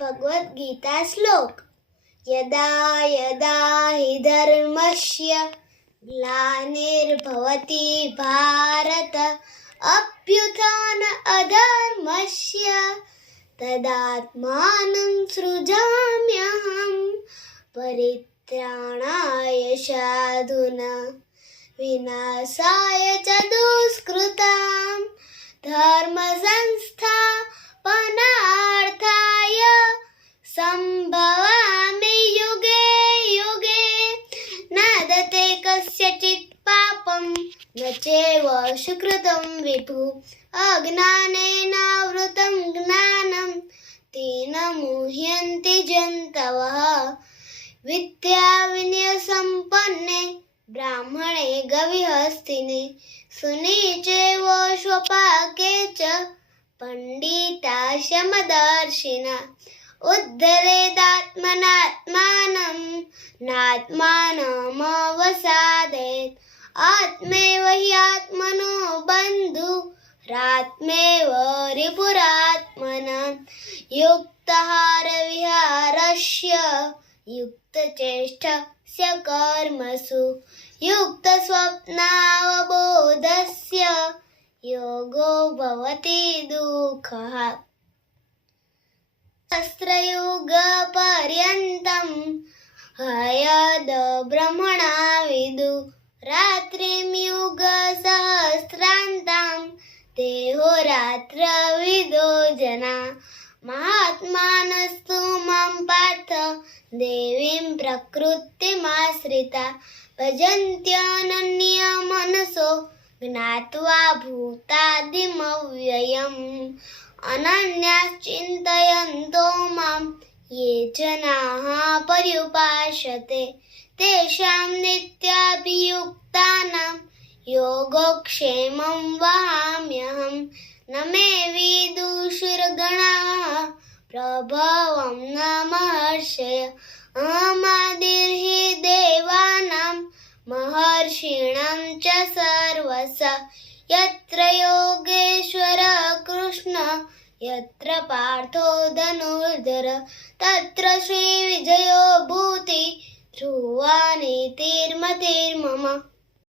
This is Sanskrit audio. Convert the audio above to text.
भगवद्गीता श्लोक। यदा यदा हि धर्मस्य ग्लानिर्भवति भारत अभ्युत्थान अधर्मस्य तदात्मानं सृजाम्यहं परित्राणाय साधूनां विनाशाय च दुष्कृतां धर्मसंस्थापनार्थाय सम्भवामि युगे युगे। नादते कस्यचित् पापं न चैव सुकृतं विभुः अज्ञानेनावृतं ज्ञानं तेन मुह्यन्ति जन्तवः। विद्याविनयसम्पन्ने ब्राह्मणे गविहस्तिने सुनीचे व स्वपाके च पंडिता समदर्शिना उद्धरेदात्मनात्मानं नात्मानमवसादेत्। आत्मैव हि आत्मनो बन्धुरात्मैव रिपुरात्मनः। युक्ताहारविहारस्य युक्तचेष्टस्य कर्मसु युक्तस्वप्नावबोधस्य योगो भवति दुःखः। सहस्रयुगपर्यन्तं हयद ब्रह्मणा विदु रात्रिं युगसहस्रान्तां देहोरात्रविदो जना। महात्मानस्तु मां पार्थ देवीं प्रकृतिमाश्रिता भजन्त्यनन्यमनसो ज्ञात्वा भूतादिमव्ययम्। अनन्याश्चिन्तयन्तो मां ये जनाः पर्युपासते तेषां नित्याभियुक्तानां योगक्षेमं वहाम्यहम्। न मे विदुषुर्गणाः प्रभवं न महर्षयः अहमादिर्हि देवानां महर्षीणां च सर्वस्य। यत्र योगेश्वरः कृष्णः यत्र पार्थो धनुर्धर तत्र श्रीविजयो भूति ध्रुवा नीतिर्मतिर्मम।